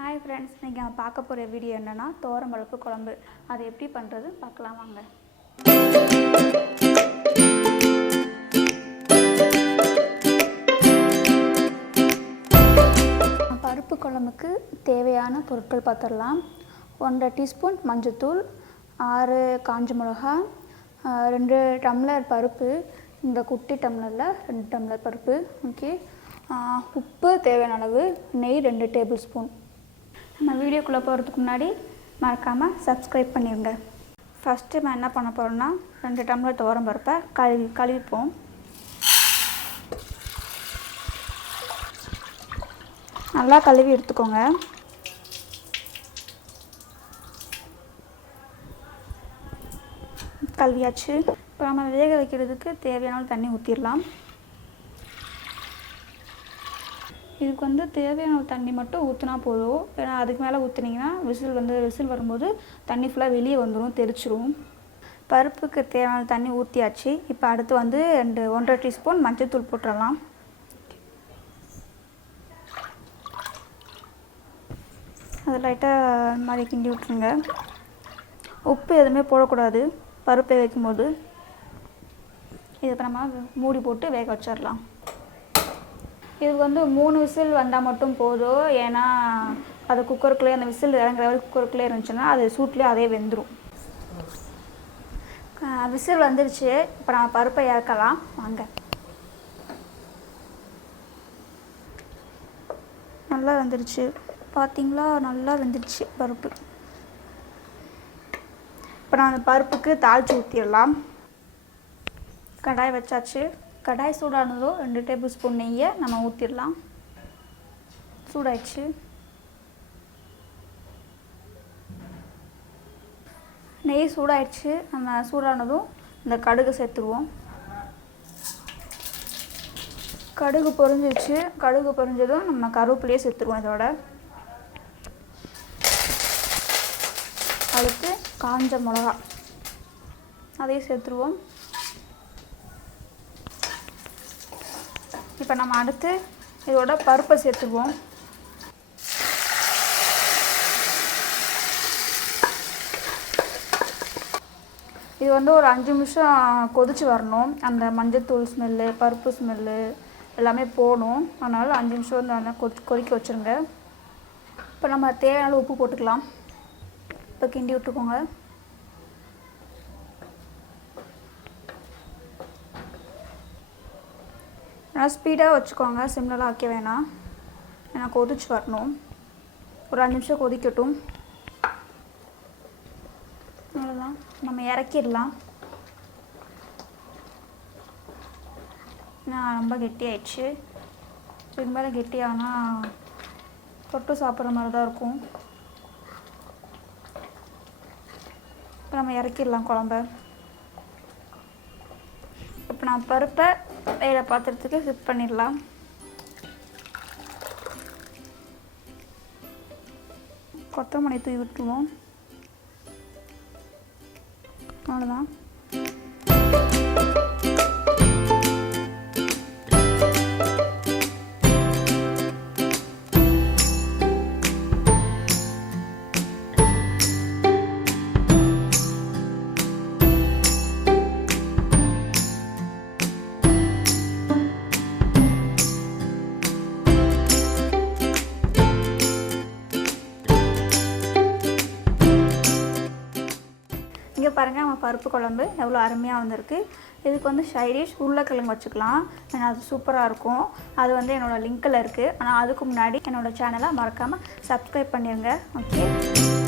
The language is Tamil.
ஹாய் ஃப்ரெண்ட்ஸ், இன்றைக்கி நான் பார்க்க போகிற வீடியோ என்னென்னா துவரம் பருப்பு குழம்பு. அதை எப்படி பண்ணுறது பார்க்கலாம் வாங்க. பருப்பு குழம்புக்கு தேவையான பொருட்கள் பார்த்துடலாம். 1.5 டீஸ்பூன் மஞ்சத்தூள், 6 காஞ்ச மிளகா, 2 டம்ளர் பருப்பு, இந்த குட்டி டம்ளரில் 2 டம்ளர் பருப்பு. ஓகே, உப்பு தேவையான அளவு, நெய் 2 டேபிள் ஸ்பூன். நம்ம வீடியோக்குள்ளே போகிறதுக்கு முன்னாடி மறக்காமல் சப்ஸ்கிரைப் பண்ணிடுங்க. ஃபஸ்ட்டு நான் என்ன பண்ண போகிறேன்னா 2 டம்ளர் துவரம் பருப்பை கழுவிப்போம். நல்லா கழுவி எடுத்துக்கோங்க. கழுவியாச்சு. இப்போ நம்ம வேக வைக்கிறதுக்கு தேவையான தண்ணி ஊற்றிடலாம். இதுக்கு தேவையான தண்ணி மட்டும் ஊற்றினா போதும். ஏன்னா அதுக்கு மேலே ஊற்றினீங்கன்னா விசில் வரும்போது தண்ணி ஃபுல்லாக வெளியே வந்துடும், தெரிச்சிரும். பருப்புக்கு தேவையான தண்ணி ஊற்றியாச்சு. இப்போ அடுத்து 1.5 டீஸ்பூன் மஞ்சள்தூள் போட்டுடலாம். அது லைட்டாக மாதிரி கிண்டி விட்டுருங்க. உப்பு எதுவுமே போடக்கூடாது பருப்பை வைக்கும்போது. இதை இப்போ நம்ம மூடி போட்டு வேக வச்சிடலாம். இதுக்கு 3 விசில் வந்தால் மட்டும் போதும். ஏன்னா அது குக்கருக்குள்ளே அந்த விசில் இறங்குற வரைக்கும் குக்கருக்குள்ளே இருந்துச்சுன்னா அது சூட்லேயே அதே வெந்துடும். விசில் வந்துருச்சு. இப்போ நம்ம பருப்பை இறக்கலாம் வாங்க. நல்லா வெந்துருச்சு பார்த்தீங்களா, நல்லா வெந்துருச்சு பருப்பு. இப்போ நான் அந்த பருப்புக்கு தாளித்து ஊற்றிடலாம். கடாய் வச்சாச்சு. கடாய் சூடானதும் 2 டேபிள் ஸ்பூன் நெய்யை நம்ம ஊற்றிடலாம். சூடாயிடுச்சு. நெய் சூடாயிடுச்சு. நம்ம சூடானதும் இந்த கடுகு சேர்த்துருவோம். கடுகு பொரிஞ்சிடுச்சு. கடுகு பொரிஞ்சதும் நம்ம கருவேப்பிலையே சேர்த்துருவோம். இதோட அடுத்து காஞ்ச மிளகா அதையும் சேர்த்துருவோம். இப்போ நம்ம அடுத்து இதோட பருப்பை சேர்த்துக்குவோம். இது ஒரு 5 நிமிஷம் கொதித்து வரணும். அந்த மஞ்சத்தூள் ஸ்மெல்லு, பருப்பு ஸ்மெல்லு எல்லாமே போகணும். அதனால் 5 நிமிஷம் நல்லா கொதிக்க வச்சுருங்க. இப்போ நம்ம தேவையான உப்பு போட்டுக்கலாம். இப்போ கிண்டி விட்டுக்கோங்க. ஆனால் ஸ்பீடாக வச்சுக்கோங்க, சிம்லலாம் வைக்க வேணாம். ஏன்னா கொதிச்சு வரணும். ஒரு 5 நிமிஷம் கொதிக்கட்டும். அவ்வளோதான், நம்ம இறக்கிடலாம். ரொம்ப கெட்டியாயிடுச்சு. இதுக்கு மேலே கெட்டியானால் தொட்டு சாப்பிட்ற மாதிரி தான் இருக்கும். இப்போ நம்ம இறக்கிடலாம் குழம்ப. இப்போ நான் பருப்பை வேறு பாத்திரத்துக்கு ஷிஃப்ட் பண்ணிடலாம். கொத்தமல்லி தூவி விட்டுருவோம். அவ்வளோதான். இங்கே பாருங்கள், நம்ம பருப்பு குழம்பு எவ்வளோ அருமையாக வந்திருக்கு. இதுக்கு சைடிஷ் உருளைக்கிழங்கு வச்சுக்கலாம். ஏன்னா அது சூப்பராக இருக்கும். அது என்னோடய லிங்க்கில் இருக்குது. ஆனால் அதுக்கு முன்னாடி என்னோடய சேனலை மறக்காமல் சப்ஸ்கிரைப் பண்ணிடுங்க. ஓகே.